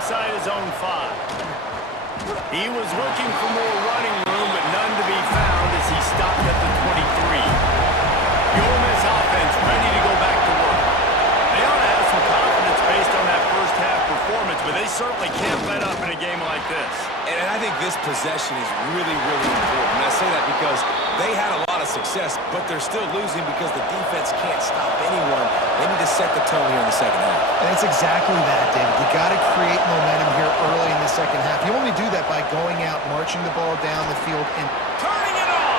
inside his own 5. He was looking for more running room, but none to be found as he stopped at the 23. The Ole Miss offense ready to go back to work. They ought to have some confidence based on that first half performance, but they certainly can't let up in a game like this. And I think this possession is really, really important. And I say that because they had a lot of success, but they're still losing because the defense can't stop anyone. They need to set the tone here in the second half. And it's exactly that, David. You got to create momentum here early in the second half. You only do that by going out, marching the ball down the field, and turning it on!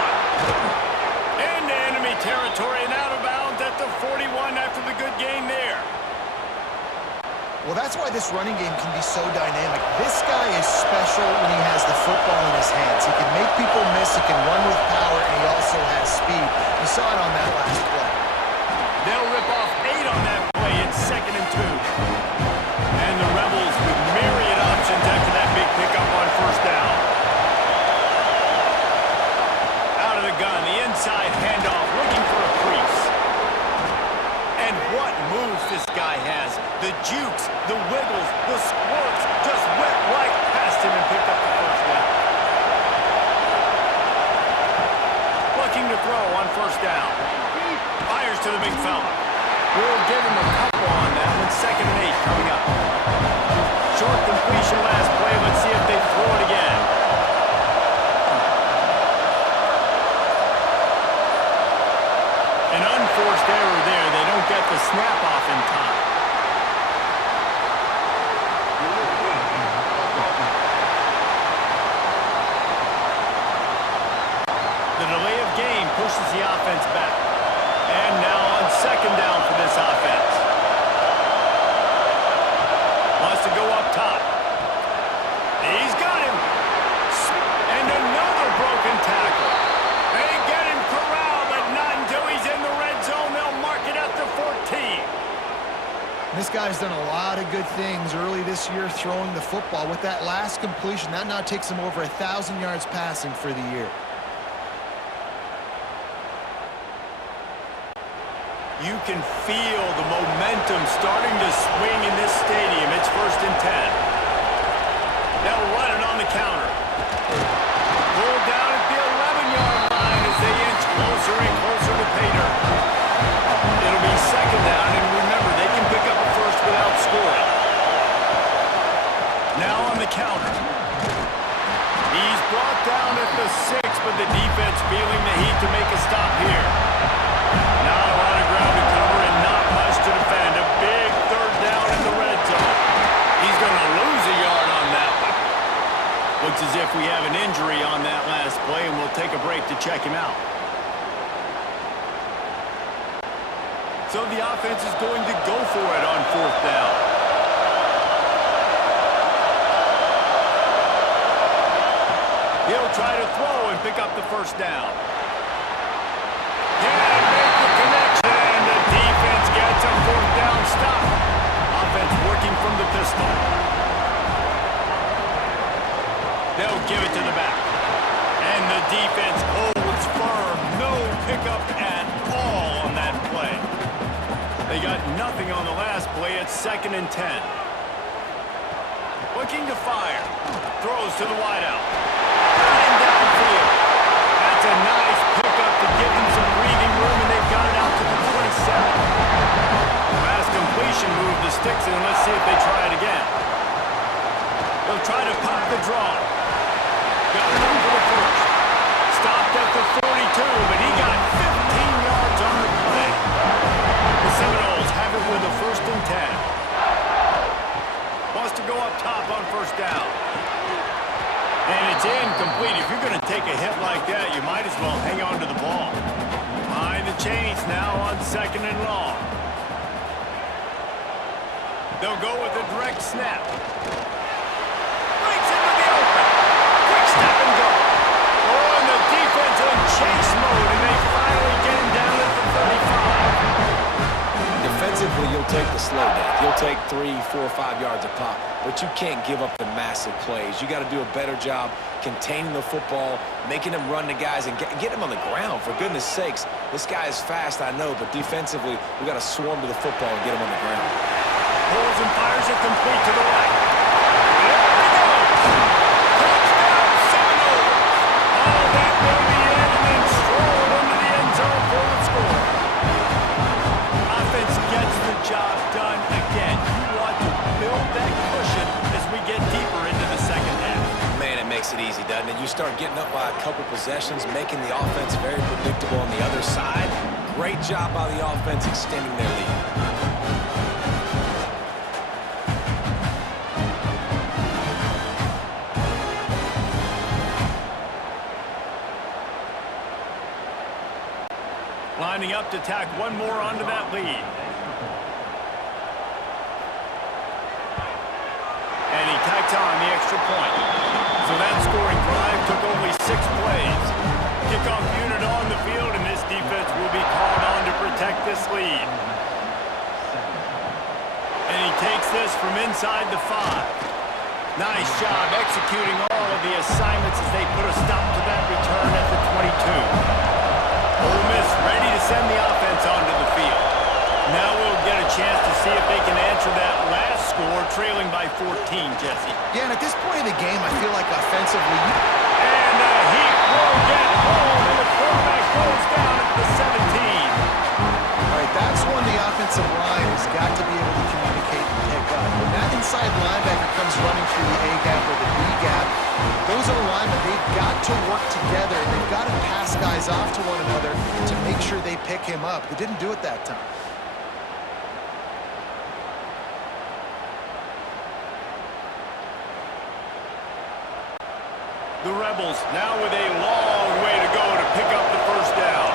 Into enemy territory and out of bounds at the 41 after the good gain there. Well, that's why this running game can be so dynamic. This guy is special when he has the football in his hands. He can make people miss, he can run with power, and he also has speed. You saw it on that last play. They'll rip off 8 on that play. It's 2nd and 2. And the Rebels with myriad options after that big pickup on first down. Out of the gun, the inside handoff, looking for a crease. And what moves this guy has. The jukes, the wiggles, the squirts, just went right past him and picked up the first down. Looking to throw on first down. Fires to the big fella. We'll give him a couple on that one. 2nd and 8 coming up. Short completion last play. Let's see if they throw it again. An unforced error there. They don't get the snap off in time. The delay of game pushes the offense back. And now on 2nd down for this offense. Wants to go up top. He's got him. And another broken tackle. They get him corralled, but not until he's in the red zone. They'll mark it at the 14. This guy's done a lot of good things early this year throwing the football. With that last completion, that now takes him over 1,000 yards passing for the year. You can feel the momentum starting to swing in this stadium. It's 1st and 10. They'll run it on the counter. Pulled down at the 11-yard line as they inch closer and closer to pay dirt. It'll be 2nd down, and remember, they can pick up a first without scoring. Now on the counter. He's brought down at the 6, but the defense feeling the heat to make a stop here. Not a lot of ground to cover and not much to defend. A big 3rd down in the red zone. He's going to lose a yard on that one. Looks as if we have an injury on that last play, and we'll take a break to check him out. So the offense is going to go for it on 4th down. He'll try to throw and pick up the first down. Can't make the connection, and the defense gets a 4th down stop. Offense working from the pistol. They'll give it to the back. And the defense holds firm. No pickup at all on that play. They got nothing on the last play. It's 2nd and 10. Looking to fire. Throws to the wideout. And downfield. That's a nice pickup to give them some breathing room, and they've got it out to the 27. Last completion move the sticks in, and let's see if they try it again. They'll try to pop the draw. Got it over the first. Stopped at the 42, but he got 15 yards on the play. The Seminoles have it with a 1st and 10. Wants to go up top on first down. And it's incomplete. If you're going to take a hit like that, you might as well hang on to the ball. Behind the chains now on 2nd and long. They'll go with a direct snap. Breaks into the open. Quick step and go. Oh, and the defense in chase mode, and they finally get him down at the 35. Defensively, you'll take the slow down. You'll take 3, 4, 5 yards a pop, but you can't give up the massive plays. You got to do a better job containing the football, making them run the guys, and get them on the ground. For goodness sakes, this guy is fast, I know, but defensively, we got to swarm to the football and get him on the ground. Pulls and fires it complete to the right. start getting up by a couple possessions, making the offense very predictable on the other side. Great job by the offense extending their lead. Lining up to tack one more onto that lead. And he tacked on the extra point. So that scoring drive took only 6 plays. Kickoff unit on the field, and this defense will be called on to protect this lead. And he takes this from inside the 5. Nice job executing all of the assignments as they put a stop to that return at the 22. Ole Miss ready to send the offense onto the field. Now we'll get a chance to see if they can answer that last score, trailing by 14, Jesse. Yeah, and at this point in the game, I feel like offensively... And he will get home, and the quarterback goes down at the 17. All right, that's when the offensive line has got to be able to communicate and pick up. When that inside linebacker comes running through the A-gap or the B-gap, those linemen, they've got to work together, and they've got to pass guys off to one another to make sure they pick him up. They didn't do it that time. The Rebels now with a long way to go to pick up the first down.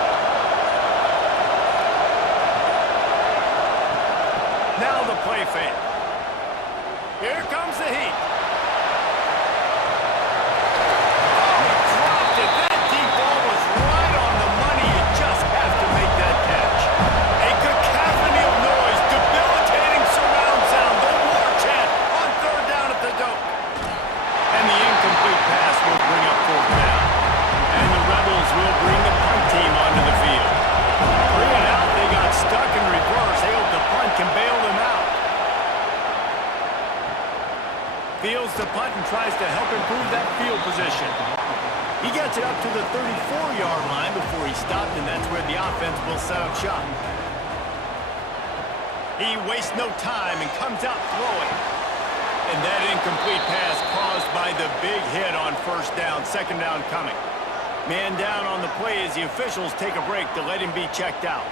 Now the play fake. Here comes the heat. Oh, he dropped it. That deep ball was right on the money. You just have to make that catch. A cacophony of noise, debilitating surround sound, the war chant on third down at the dope. And the incomplete pass will bring up fourth down. And the Rebels will bring the punt team onto the field. 3 and out, they got stuck in reverse. They hope the punt can bail them out. Fields the punt and tries to help improve that field position. He gets it up to the 34-yard line before he stopped, and that's where the offense will set up shop. He wastes no time and comes out throwing. And that incomplete pass caused by the big hit on first down, second down coming. Man down on the play as the officials take a break to let him be checked out.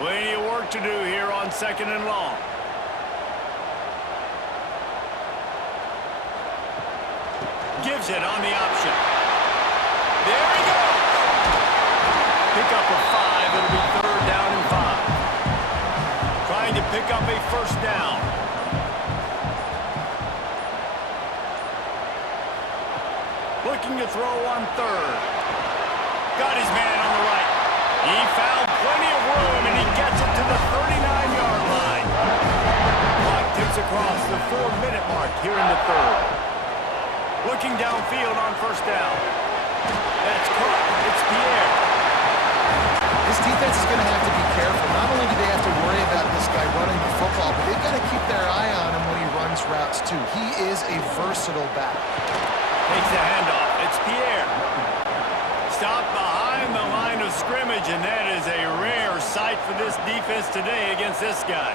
Plenty of work to do here on second and long. Gives it on the option. There he goes. Pick up a 5. It'll be third down and 5. Trying to pick up a first down. Looking to throw on third. Got his man on the right. He found plenty of room, and he gets it to the 39-yard line. Clock ticks across the 4-minute mark here in the third. Looking downfield on first down. That's caught. It's Pierre. This defense is going to have to be careful. Not only do they have to worry about this guy running the football, but they've got to keep their eye on him when he runs routes, too. He is a versatile back. Takes the handoff. It's Pierre. Stopped behind the line of scrimmage, and that is a rare sight for this defense today against this guy.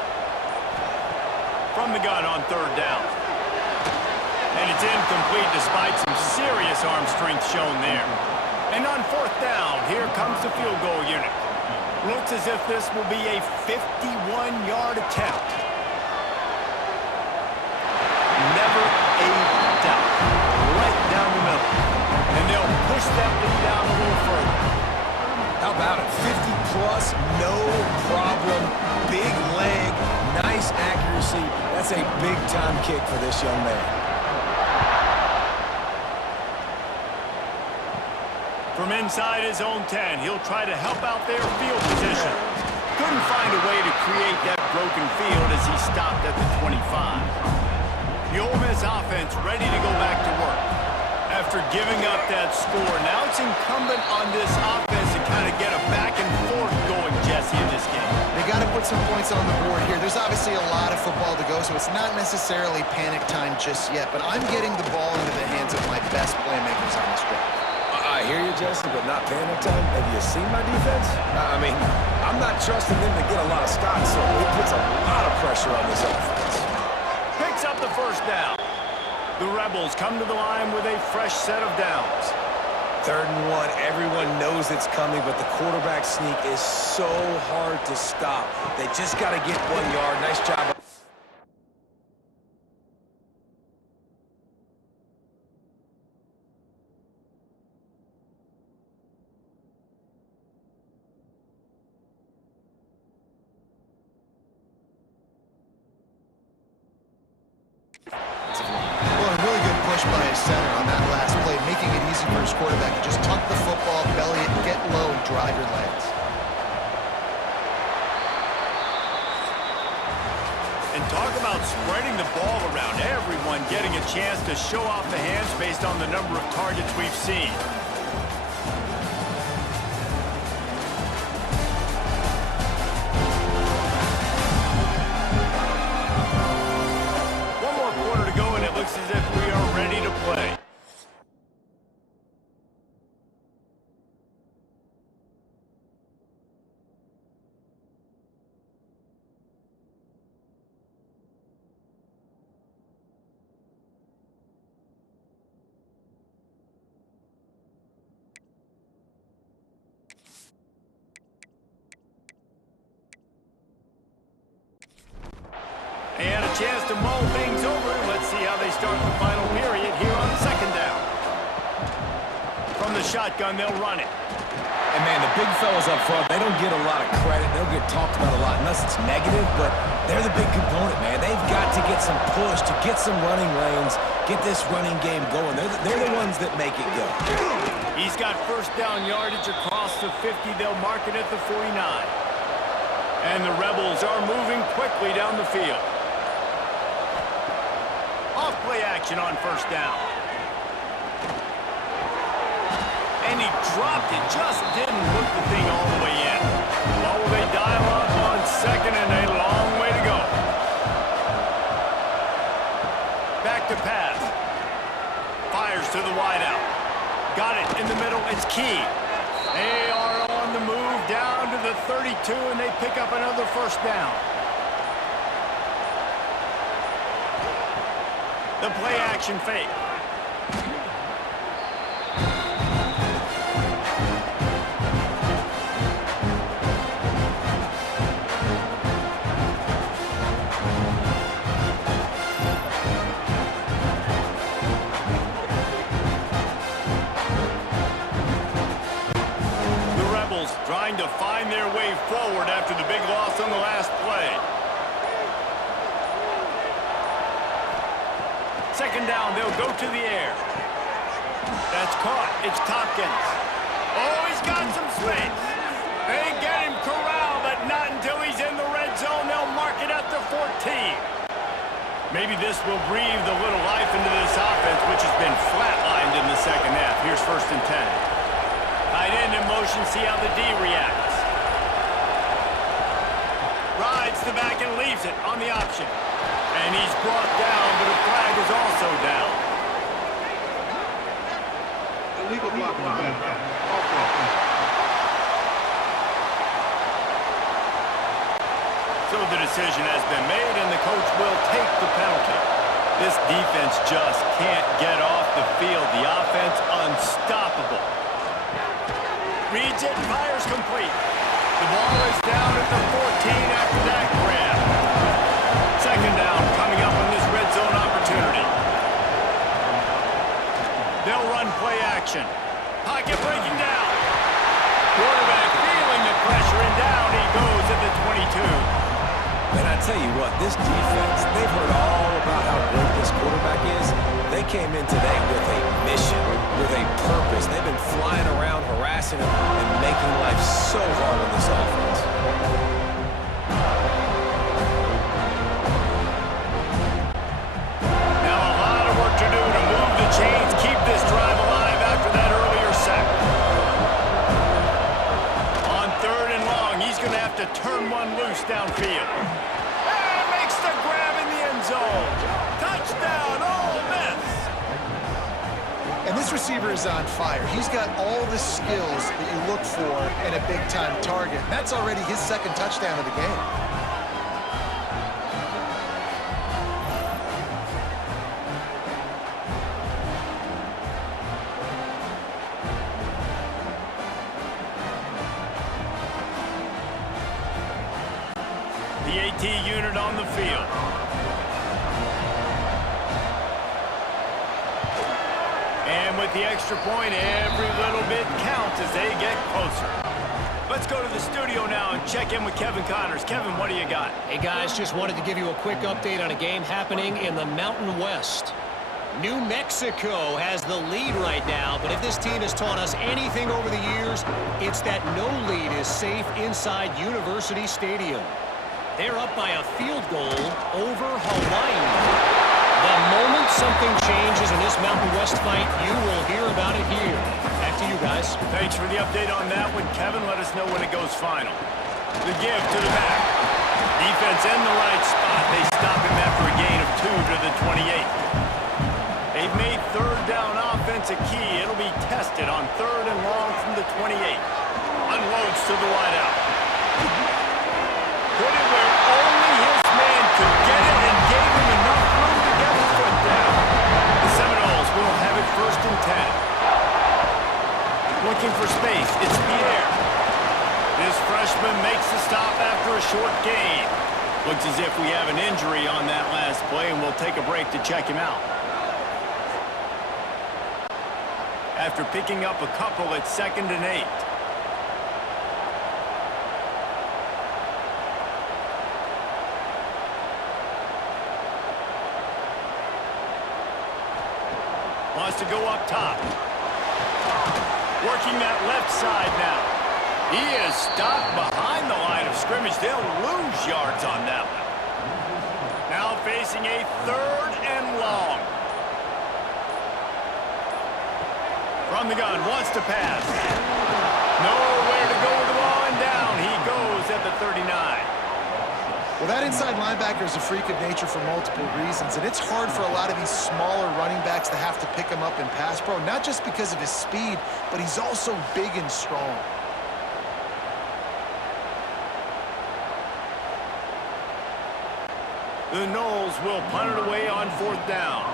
From the gun on third down. And it's incomplete despite some serious arm strength shown there. And on fourth down, here comes the field goal unit. Looks as if this will be a 51-yard attempt. Never a doubt. Right down the middle. And they'll push that lead down a little further. How about it? 50-plus, no problem. Big leg, nice accuracy. That's a big-time kick for this young man. From inside his own 10, he'll try to help out their field position. Couldn't find a way to create that broken field as he stopped at the 25. The Ole Miss offense ready to go back to work. After giving up that score, now it's incumbent on this offense to kind of get a back and forth going, Jesse, in this game. They got to put some points on the board here. There's obviously a lot of football to go, so it's not necessarily panic time just yet, but I'm getting the ball into the hands of my best playmakers on this drive. I hear you, Jesse, but not panic time. Have you seen my defense? I mean, I'm not trusting them to get a lot of stops, so it puts a lot of pressure on this offense. Picks up the first down. The Rebels come to the line with a fresh set of downs. 3rd and 1. Everyone knows it's coming, but the quarterback sneak is so hard to stop. They just got to get 1 yard. Nice job. Well, a really good push by his center on that last play, making it easy for his quarterback to just tuck the football, belly it, get low, and drive your legs. And talk about spreading the ball around. Everyone getting a chance to show off the hands based on the number of targets we've seen. One more quarter to go, and it looks as if we are ready to play. And a chance to mull things over. Let's see how they start the final period here on 2nd down. From the shotgun, they'll run it. And, man, the big fellas up front, they don't get a lot of credit. They don't get talked about a lot unless it's negative, but they're the big component, man. They've got to get some push, to get some running lanes, get this running game going. They're the ones that make it go. He's got 1st down yardage across the 50. They'll mark it at the 49. And the Rebels are moving quickly down the field. Off-play action on 1st down. And he dropped it, just didn't look the thing all the way in. Oh, they dial up on 2nd and a long way to go. Back to pass. Fires to the wideout. Got it in the middle, it's Key. They are on the move down to the 32, and they pick up another 1st down. The play action fake. The Rebels trying to find their way forward after the big loss on the last play. 2nd down, they'll go to the air. That's caught. It's Tompkins. Oh, he's got some space. They get him corralled, but not until he's in the red zone. They'll mark it at the 14. Maybe this will breathe a little life into this offense, which has been flatlined in the 2nd half. Here's 1st and 10. Tight end in motion, see how the D reacts. Rides the back and leaves it on the option. And he's brought down, but a flag is also down. Illegal block on that. So the decision has been made, and the coach will take the penalty. This defense just can't get off the field. The offense unstoppable. Reads it, fires complete. The ball is down at the 14 after that grab. 2nd down coming up on this red zone opportunity. They'll run play action. Pocket breaking down. Quarterback feeling the pressure, and down he goes at the 22. And I tell you what, this defense, they've heard all about how great this quarterback is. They came in today with a mission, with a purpose. They've been flying around, harassing him, and making life so hard on this offense. Now a lot of work to do to move the chains, keep this drive alive after that earlier sack. On 3rd and long, he's going to have to turn one loose downfield. And makes the grab in the end zone. Touchdown, Ole Miss. And this receiver is on fire. He's got all the skills that you look for in a big-time target. That's already his 2nd touchdown of the game. The AT unit on the field. And with the extra point, every little bit counts as they get closer. Let's go to the studio now and check in with Kevin Connors. Kevin, what do you got? Hey, guys, just wanted to give you a quick update on a game happening in the Mountain West. New Mexico has the lead right now, but if this team has taught us anything over the years, it's that no lead is safe inside University Stadium. They're up by a field goal over Hawaii. The moment something changes in this Mountain West fight, you will hear about it here. Back to you guys. Thanks for the update on that one, Kevin. Let us know when it goes final. The give to the back. Defense in the right spot. They stop him after a gain of 2 to the 28. They've made third down offense a key. It'll be tested on 3rd and long from the 28. Unloads to the wideout. Put it where only his man could get it and gave him enough room to get the foot down. The Seminoles will have it 1st and 10. Looking for space. It's Pierre. This freshman makes the stop after a short gain. Looks as if we have an injury on that last play, and we'll take a break to check him out. After picking up a couple at 2nd and 8. Wants to go up top. Working that left side now. He is stopped behind the line of scrimmage. They'll lose yards on that one. Now facing a 3rd and long. From the gun, wants to pass. Nowhere to go with the ball, and down he goes at the 39. Well, that inside linebacker is a freak of nature for multiple reasons, and it's hard for a lot of these smaller running backs to have to pick him up in pass pro, not just because of his speed, but he's also big and strong. The Noles will punt it away on 4th down.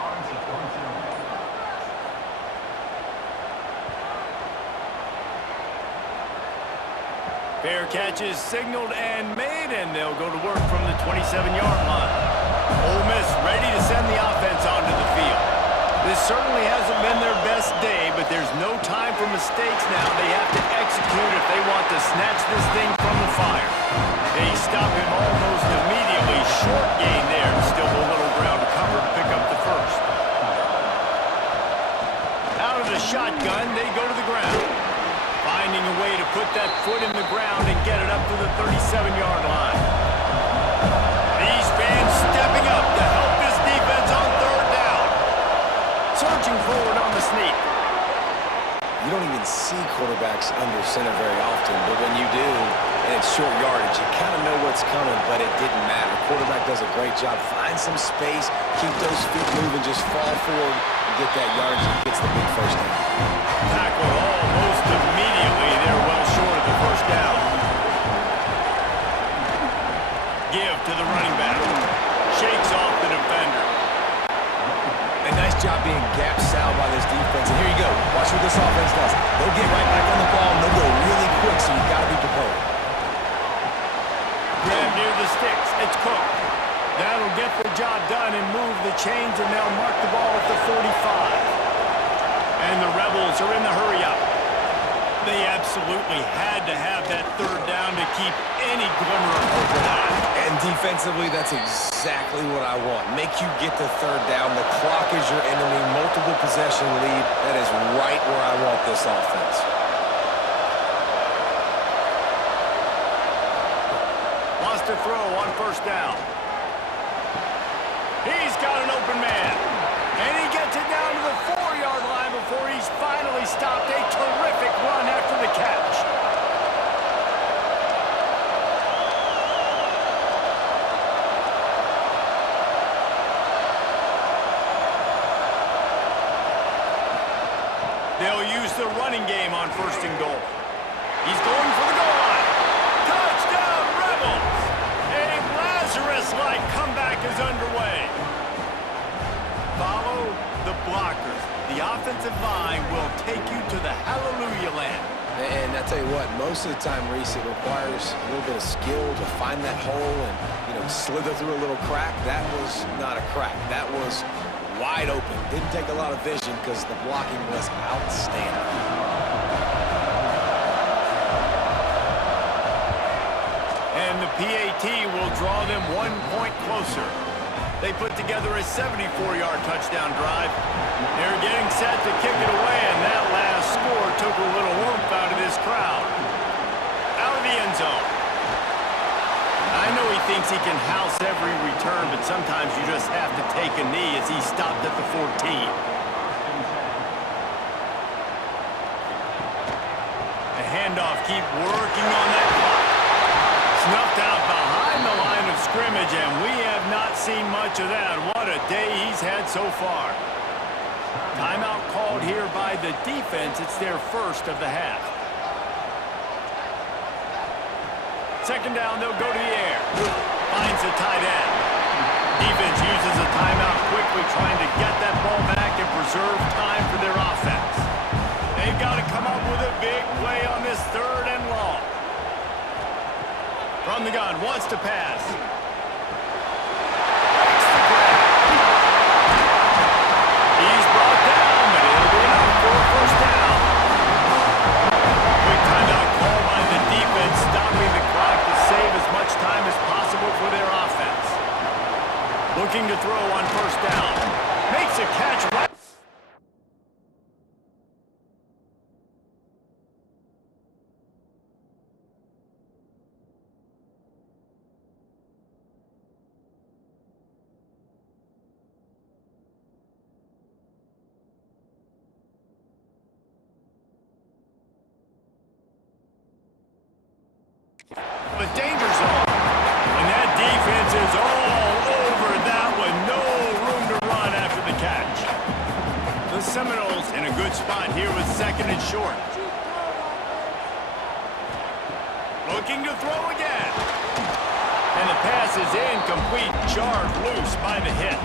Fair catch is signaled and made, and they'll go to work from the 27-yard line. Ole Miss ready to send the offense onto the field. This certainly hasn't been their best day, but there's no time for mistakes now. They have to execute if they want to snatch this thing from the fire. They stop him almost immediately. Short gain there. Still a little ground to cover to pick up the 1st. Out of the shotgun, they go to the ground. Finding a way to put that foot in the ground and get it up to the 37-yard line. These fans stepping up to help this defense on 3rd down. Surging forward on the sneak. You don't even see quarterbacks under center very often, but when you do, and it's short yardage, you kind of know what's coming, but it didn't matter. Quarterback does a great job. Find some space, keep those feet moving, just fall forward and get that yardage and gets the big 1st down. Tackle almost immediately. They're well short of the 1st down. Give to the running back. Shakes off the defender. A nice job being gap sound by this defense. And here you go. Watch what this offense does. They'll get right back on the ball, and they'll go really quick, so you've got to be prepared. Grab near the sticks. It's Cook. That'll get the job done and move the chains, and they'll mark the ball at the 45. And the Rebels are in the hurry-up. They absolutely had to have that 3rd down to keep any glimmer of hope alive. And defensively, that's exactly what I want. Make you get the 3rd down. The clock is your enemy. Multiple possession lead. That is right where I want this offense. Wants to throw on 1st down. He's got an open man. And he gets it down to the 4-yard line before he's finally stopped. A terrific run after the catch. They'll use the running game on 1st and goal. He's going for the goal line. Touchdown, Rebels! A Lazarus-like comeback is underway. Follow the blockers. The offensive line will take you to the hallelujah land. And I tell you what, most of the time, Reese, it requires a little bit of skill to find that hole and, slither through a little crack. That was not a crack. That was wide open. Didn't take a lot of vision because the blocking was outstanding. And the PAT will draw them 1 point closer. They put together a 74-yard touchdown drive. They're getting set to kick it away, and that last score took a little warmth out of this crowd. Out of the end zone. I know he thinks he can house every return, but sometimes you just have to take a knee as he stopped at the 14. The handoff, keep working on that clock. Snuffed out behind the line of scrimmage, and we have not seen much of that. What a day he's had so far. Timeout called here by the defense. It's their first of the half. Second down, they'll go to the air. Finds the tight end. Defense uses a timeout quickly, trying to get that ball back and preserve time for their offense. They've got to come up with a big play on this 3rd and long. From the gun, wants to pass. Makes the grab. He's brought down, but it'll be enough for a first down. Quick timeout call by the defense, stopping the clock to save as much time as possible for their offense. Looking to throw on first down. Makes a catch right. The danger zone. And that defense is all over that one. No room to run after the catch. The Seminoles in a good spot here with 2nd and short. Looking to throw again. And the pass is incomplete, jarred loose by the hit.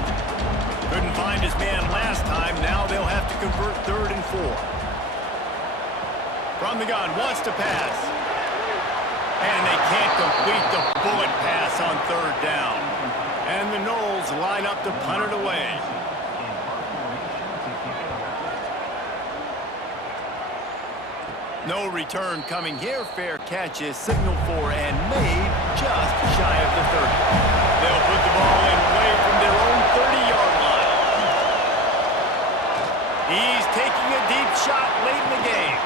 Couldn't find his man last time. Now they'll have to convert 3rd and 4. From the gun, wants to pass. And they can't complete the bullet pass on 3rd down. And the Noles line up to punt it away. No return coming here. Fair catch is signaled for and made just shy of the 30. They'll put the ball in play from their own 30-yard line. He's taking a deep shot late in the game.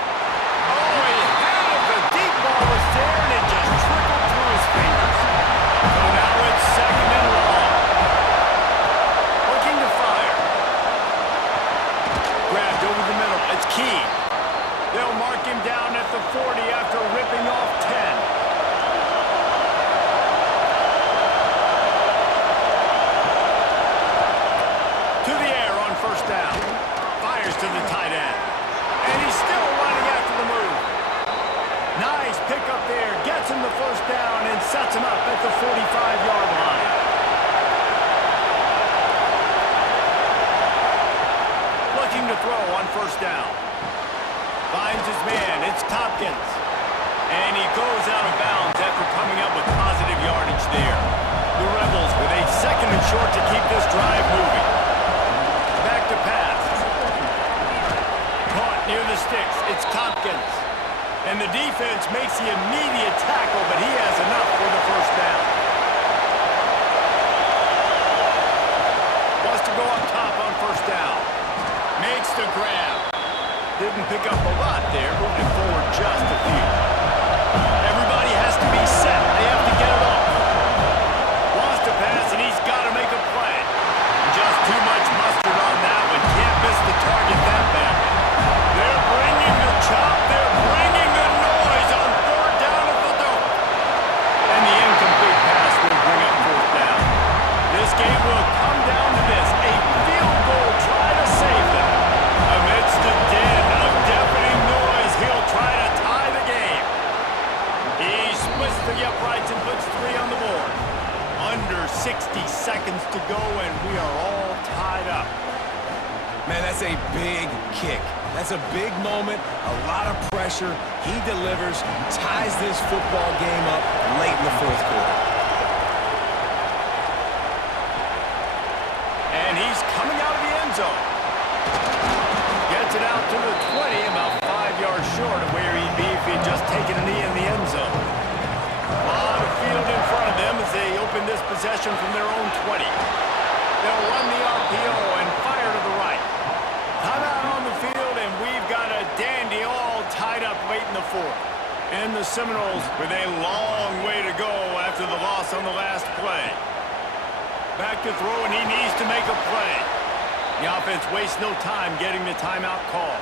Oh, he had it. The deep ball was there, and it just trickled through his fingers. So now it's 2nd and long. Looking to fire. Grabbed over the middle. It's Key. They'll mark him down at the 40 after ripping off 10. To the air on first down. Fires to the tight end. And he's still running after the move. Nice pickup there. Gets him the first down and sets him up at the 45-yard line. Looking to throw on first down. Finds his man. It's Tompkins. And he goes out of bounds after coming up with positive yardage there. The Rebels with a 2nd and short to keep this drive moving. Back to pass. Caught near the sticks. It's Tompkins. And the defense makes the immediate tackle, but he has enough for the first down. Wants to go up top on first down. Makes the grab. Didn't pick up a lot there, moving forward just a few. Everybody has to be set. They have to get it off. Wants to pass, and he's got to make a play. Just too much mustard on that one. Can't miss the target that badly. They're bringing the chop. They're bringing the noise on 3rd down at the dome. And the incomplete pass will bring up 4th down. This game will come down to this. A field goal try to save them. Amidst the din of deafening noise, he'll try to tie the game. He splits the uprights and puts 3 on the board. Under 60 seconds to go, and we are all tied up. Man, that's a big kick. That's a big moment, a lot of pressure. He delivers, ties this football game up late in the fourth quarter. And he's coming out of the end zone. Gets it out to the 20, about 5 yards short of where he'd be if he'd just taken a knee in the end zone. A lot of field in front of them as they open this possession from their own 20. They'll run the RPO and fire to the right. Timeout on the field, and we've got a dandy all tied up late in the fourth. And the Seminoles with a long way to go after the loss on the last play. Back to throw, and he needs to make a play. The offense wastes no time getting the timeout call.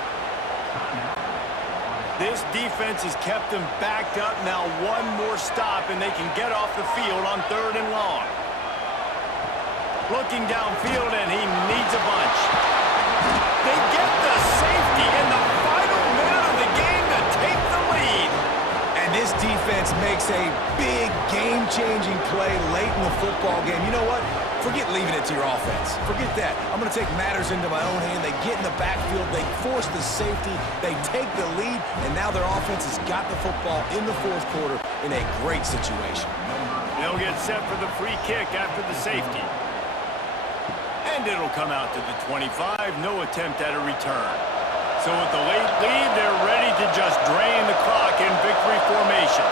This defense has kept them backed up. Now one more stop, and they can get off the field on 3rd and long. Looking downfield, and he needs a bunch. They get the safety in the final minute of the game to take the lead. And this defense makes a big game-changing play late in the football game. You know what? Forget leaving it to your offense. Forget that. I'm going to take matters into my own hand. They get in the backfield. They force the safety. They take the lead. And now their offense has got the football in the fourth quarter in a great situation. They'll get set for the free kick after the safety. And it'll come out to the 25. No attempt at a return. So with the late lead, they're ready to just drain the clock in victory formation.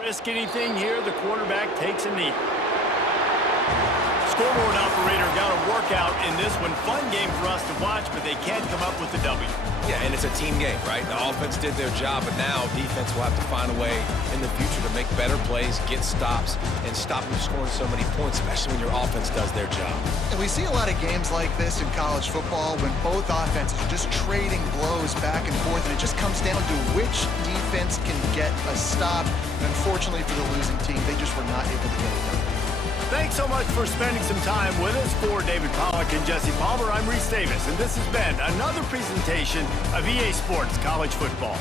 Risk anything here, the quarterback takes a knee. Scoreboard operator got a workout in this one. Fun game for us to watch, but they can't come up with the W. Yeah, and it's a team game, right? The offense did their job, but now defense will have to find a way in the future to make better plays, get stops, and stop them scoring so many points, especially when your offense does their job. And we see a lot of games like this in college football when both offenses are just trading blows back and forth, and it just comes down to which defense can get a stop. And unfortunately for the losing team, they just were not able to get it done. Thanks so much for spending some time with us. For David Pollack and Jesse Palmer, I'm Reese Davis, and this has been another presentation of EA Sports College Football.